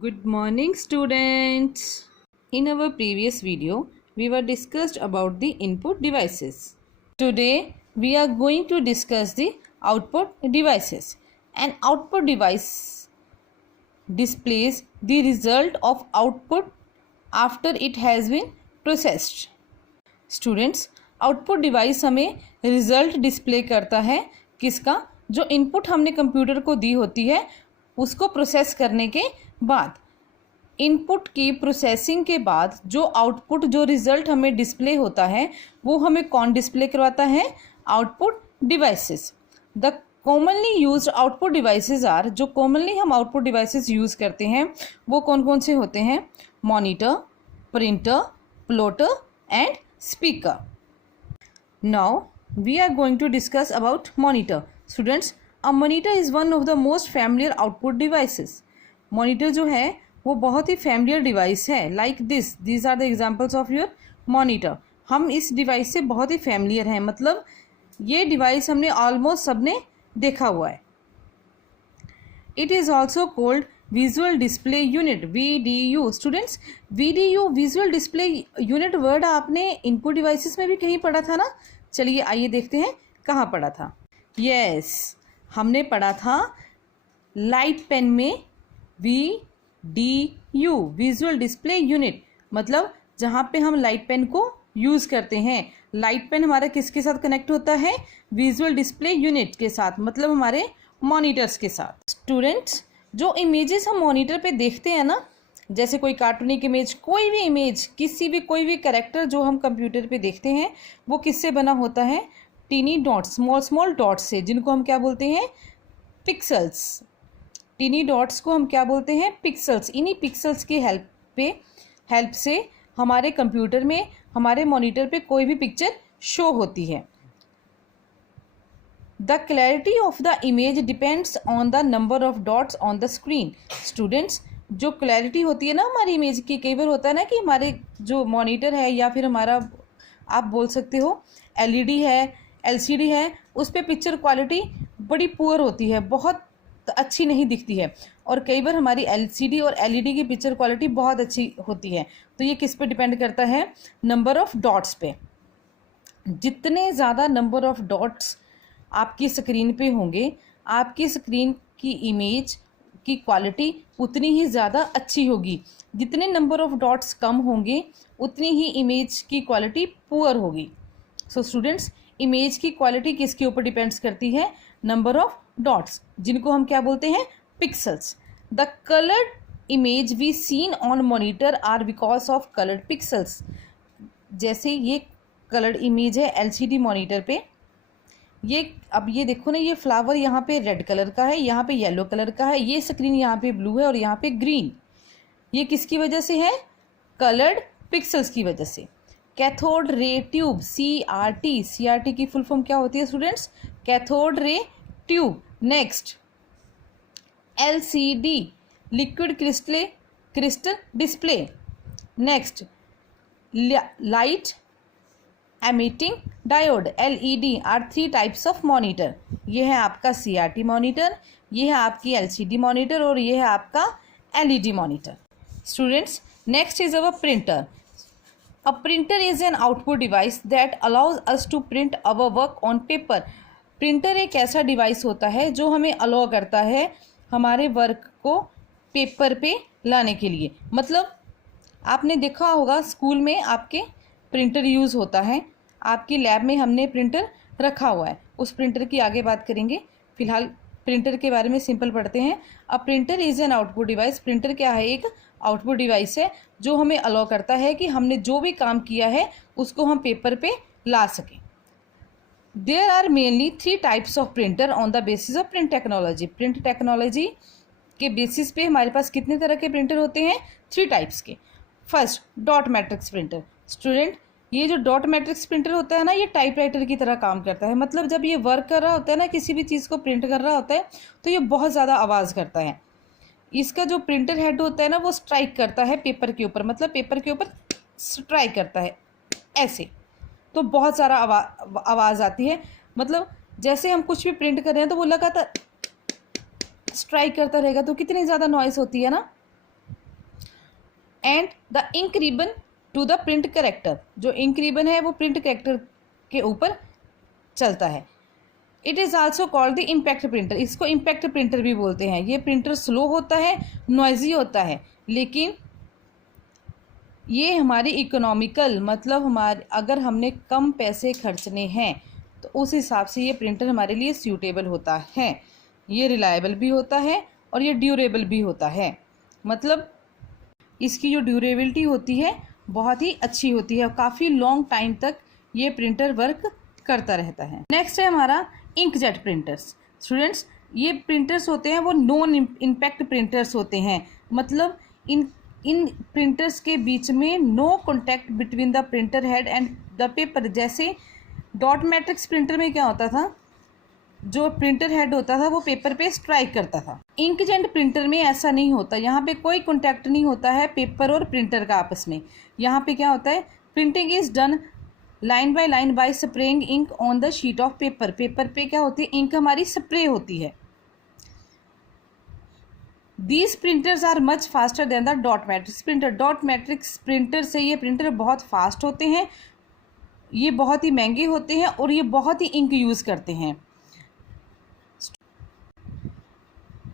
Good morning, students. In our previous video, we were discussed about the input devices. Today, we are going to discuss the output devices. An output device displays the result of output after it has been processed. Students, output device हमें result display करता है किसका, जो input हमने computer को दी होती है उसको प्रोसेस करने के बाद। इनपुट की प्रोसेसिंग के बाद जो आउटपुट, जो रिजल्ट हमें डिस्प्ले होता है वो हमें कौन डिस्प्ले करवाता है? Output devices. The commonly used output devices are, जो कॉमनली हम आउटपुट डिवाइसेस यूज़ करते हैं वो कौन कौन से होते हैं? Monitor, printer, plotter and speaker. Now we are going to discuss about monitor. Students, a monitor is one of the most familiar output devices. Monitor जो है वो बहुत ही familiar device है. Like this, these are the examples of your monitor. हम इस device से बहुत ही familiar हैं, मतलब ये device हमने almost सबने देखा हुआ है. It is also called visual display unit, VDU. Students, VDU visual display unit word आपने इनपुट डिवाइसेस में भी कहीं पढ़ा था ना? चलिए आइए देखते हैं कहाँ पढ़ा था. यस, हमने पढ़ा था लाइट पेन में VDU विजुअल डिस्प्ले यूनिट, मतलब जहाँ पे हम लाइट पेन को यूज़ करते हैं. लाइट पेन हमारा किसके साथ कनेक्ट होता है? विजुअल डिस्प्ले यूनिट के साथ, मतलब हमारे मॉनिटर्स के साथ. स्टूडेंट्स, जो इमेजेस हम मॉनिटर पे देखते हैं ना, जैसे कोई कार्टूनिक इमेज, कोई भी इमेज, कोई भी कैरेक्टर जो हम कंप्यूटर पे देखते हैं वो किससे बना होता है? Tiny dots, small small dots से, जिनको हम क्या बोलते हैं? पिक्सल्स. टीनी डॉट्स को हम क्या बोलते हैं? पिक्सल्स. इन्हीं पिक्सल्स की हेल्प से हमारे कंप्यूटर में, हमारे मॉनिटर पे कोई भी पिक्चर शो होती है. The clarity of the image depends on the number of dots on the screen. Students, जो क्लैरिटी होती है ना हमारी इमेज की, कई बार होता है ना कि हमारे जो मॉनिटर है या फिर हमारा, आप बोल सकते हो LED है, LCD है, उस पर पिक्चर क्वालिटी बड़ी पुअर होती है, बहुत अच्छी नहीं दिखती है. और कई बार हमारी LCD और LED की पिक्चर क्वालिटी बहुत अच्छी होती है. तो ये किस पे डिपेंड करता है? नंबर ऑफ़ डॉट्स पे. जितने ज़्यादा नंबर ऑफ़ डॉट्स आपकी स्क्रीन पे होंगे, आपकी स्क्रीन की इमेज की क्वालिटी उतनी ही ज़्यादा अच्छी होगी. जितने नंबर ऑफ़ डॉट्स कम होंगे उतनी ही इमेज की क्वालिटी पुअर होगी. सो स्टूडेंट्स, इमेज की क्वालिटी किसके ऊपर डिपेंड्स करती है? नंबर ऑफ़ डॉट्स, जिनको हम क्या बोलते हैं? Pixels. The coloured image we seen on monitor are because of coloured pixels. जैसे ये कलर्ड इमेज है LCD मॉनिटर पे, ये अब ये देखो ना, ये फ्लावर यहाँ पे रेड कलर का है, यहाँ पे येलो कलर का है, ये स्क्रीन यहाँ पे ब्लू है और यहाँ पे ग्रीन. ये किसकी वजह से है? कलर्ड पिक्सल्स की वजह से. कैथोड रे ट्यूब, CRT की फुल फॉर्म क्या होती है students? Cathode ray tube. Next, LCD liquid crystal display. Next, light emitting diode, LED are 3 types of monitor. ये है आपका CRT मॉनिटर, ये है आपकी LCD मॉनिटर और ये है आपका LED monitor. Students, next is our printer. A printer is an output device that allows us to print our work on paper. Printer एक ऐसा डिवाइस होता है जो हमें अलाउ करता है हमारे वर्क को पेपर पे लाने के लिए. मतलब आपने देखा होगा स्कूल में आपके प्रिंटर यूज़ होता है, आपकी लैब में हमने प्रिंटर रखा हुआ है, उस प्रिंटर की आगे बात करेंगे. फिलहाल प्रिंटर के बारे में सिंपल पढ़ते हैं. अब printer is an output device. Printer क्या है? एक आउटपुट डिवाइस है जो हमें अलाउ करता है कि हमने जो भी काम किया है उसको हम पेपर पे ला सकें. There are mainly 3 types of printer on the basis of print technology. Print technology के बेसिस पे हमारे पास कितने तरह के प्रिंटर होते हैं? 3 टाइप्स के. First, dot matrix printer. Student, ये जो डॉट मैट्रिक्स प्रिंटर होता है ना, ये टाइपराइटर की तरह काम करता है. मतलब जब ये वर्क कर रहा होता है ना, किसी भी चीज़ को प्रिंट कर रहा होता है तो ये बहुत ज़्यादा आवाज़ करता है. इसका जो प्रिंटर हेड होता है ना, वो स्ट्राइक करता है पेपर के ऊपर, मतलब पेपर के ऊपर स्ट्राइक करता है ऐसे, तो बहुत सारा आवाज़ आती है. मतलब जैसे हम कुछ भी प्रिंट कर रहे हैं तो वो लगातार स्ट्राइक करता रहेगा, तो कितनी ज़्यादा नॉइज़ होती है ना. And the ink ribbon to the print character. जो इंक रिबन है वो प्रिंट कैरेक्टर के ऊपर चलता है। It is also called the impact printer. इसको इम्पैक्ट प्रिंटर भी बोलते हैं। ये प्रिंटर स्लो होता है, नॉइजी होता है, लेकिन ये हमारी इकोनॉमिकल, मतलब हमारे अगर हमने कम पैसे खर्चने हैं तो उस हिसाब से ये प्रिंटर हमारे लिए सूटेबल होता है। ये रिलायबल भी होता है और ये ड्यूरेबल भी होता है। मतलब इसकी जो ड्यूरेबिलिटी होती है बहुत ही अच्छी होती है और काफ़ी लॉन्ग टाइम तक ये प्रिंटर वर्क करता रहता है। नेक्स्ट है हमारा इंकजेट प्रिंटर्स। स्टूडेंट्स, ये प्रिंटर्स होते हैं वो नॉन इम्पैक्ट प्रिंटर्स होते हैं। मतलब इन प्रिंटर्स के बीच में no contact between the printer head and the paper. जैसे डॉट मैट्रिक्स प्रिंटर में क्या होता था, जो प्रिंटर हेड होता था वो पेपर पे स्ट्राइक करता था। इंकजेट प्रिंटर में ऐसा नहीं होता। यहाँ पे कोई कॉन्टैक्ट नहीं होता है पेपर और प्रिंटर का आपस में। यहाँ पे क्या होता है, printing is done line by line by spraying ink on the sheet of paper. Paper पे क्या होती है, इंक हमारी स्प्रे होती है। These printers are much faster than the dot matrix printer. Dot matrix printer से ये प्रिंटर बहुत फास्ट होते हैं, ये बहुत ही महंगे होते हैं और ये बहुत ही इंक यूज़ करते हैं।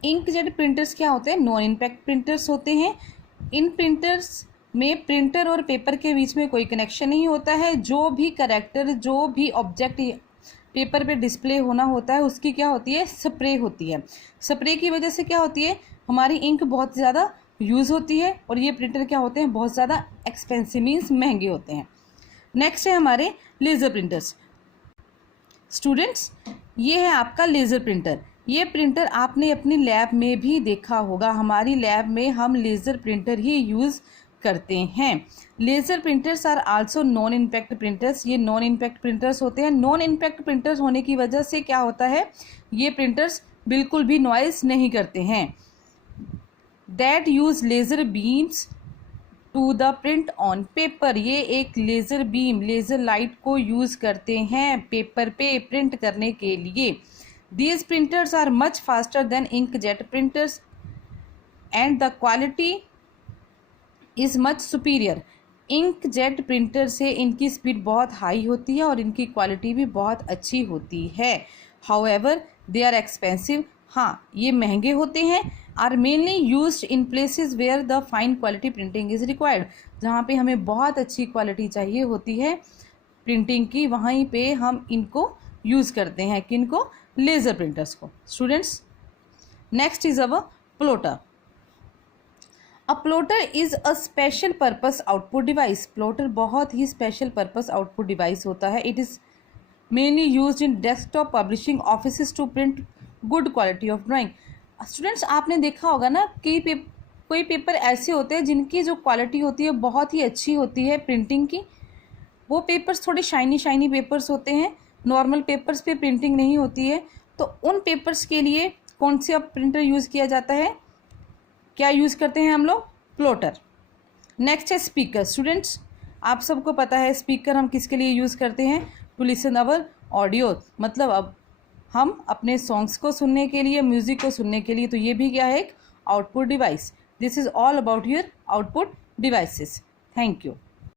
इंकजेट प्रिंटर्स क्या होते हैं, नॉन इम्पैक्ट प्रिंटर्स होते हैं। इन प्रिंटर्स में प्रिंटर और पेपर के बीच में कोई कनेक्शन नहीं होता है। जो भी कैरेक्टर, जो भी ऑब्जेक्ट पेपर पे डिस्प्ले होना होता है उसकी क्या होती है, स्प्रे होती है। स्प्रे की वजह से क्या होती है, हमारी इंक बहुत ज़्यादा यूज़ होती है और ये प्रिंटर क्या होते हैं, बहुत ज़्यादा एक्सपेंसिव, मीन्स महंगे होते हैं। नेक्स्ट है हमारे लेज़र प्रिंटर्स। स्टूडेंट्स, ये है आपका लेज़र प्रिंटर। ये प्रिंटर आपने अपनी लैब में भी देखा होगा। हमारी लैब में हम लेज़र प्रिंटर ही यूज़ करते हैं। Laser printers are also non impact printers. ये नॉन इम्पैक्ट प्रिंटर्स होते हैं। नॉन इम्पैक्ट प्रिंटर्स होने की वजह से क्या होता है, ये प्रिंटर्स बिल्कुल भी नॉइज नहीं करते हैं। That use laser beams to the print on paper. ये एक लेज़र बीम, लेज़र लाइट को यूज़ करते हैं पेपर पे प्रिंट करने के लिए। These printers are much faster than inkjet printers and the quality is much superior. inkjet printer से इनकी स्पीड बहुत हाई होती है और इनकी क्वालिटी भी बहुत अच्छी होती है। However, they are expensive. हाँ, ये महंगे होते हैं। Are mainly used in places where the fine quality printing is required. जहाँ पे हमें बहुत अच्छी क्वालिटी चाहिए होती है प्रिंटिंग की, वहीं पे हम इनको यूज़ करते हैं। किनको, लेज़र प्रिंटर्स को। Students, next is our plotter. A plotter is a special purpose output device. Plotter बहुत ही स्पेशल पर्पस आउटपुट डिवाइस होता है। It is mainly used in desktop publishing office to print good quality of drawing. Students, आपने देखा होगा ना कि कोई पेपर ऐसे होते हैं जिनकी जो क्वालिटी होती है बहुत ही अच्छी होती है प्रिंटिंग की। वो पेपर्स थोड़े शाइनी पेपर्स होते हैं, नॉर्मल पेपर्स पे प्रिंटिंग नहीं होती है। तो उन पेपर्स के लिए कौन सा प्रिंटर यूज़ किया जाता है, क्या यूज़ करते हैं हम लोग, प्लॉटर। नेक्स्ट है स्पीकर। स्टूडेंट्स, आप सबको पता है स्पीकर हम किसके लिए यूज़ करते हैं, टू लिसन अवर ऑडियो। मतलब अब हम अपने सॉन्ग्स को सुनने के लिए, म्यूज़िक को सुनने के लिए। तो ये भी क्या है, एक output device. This is all about your output devices. Thank you.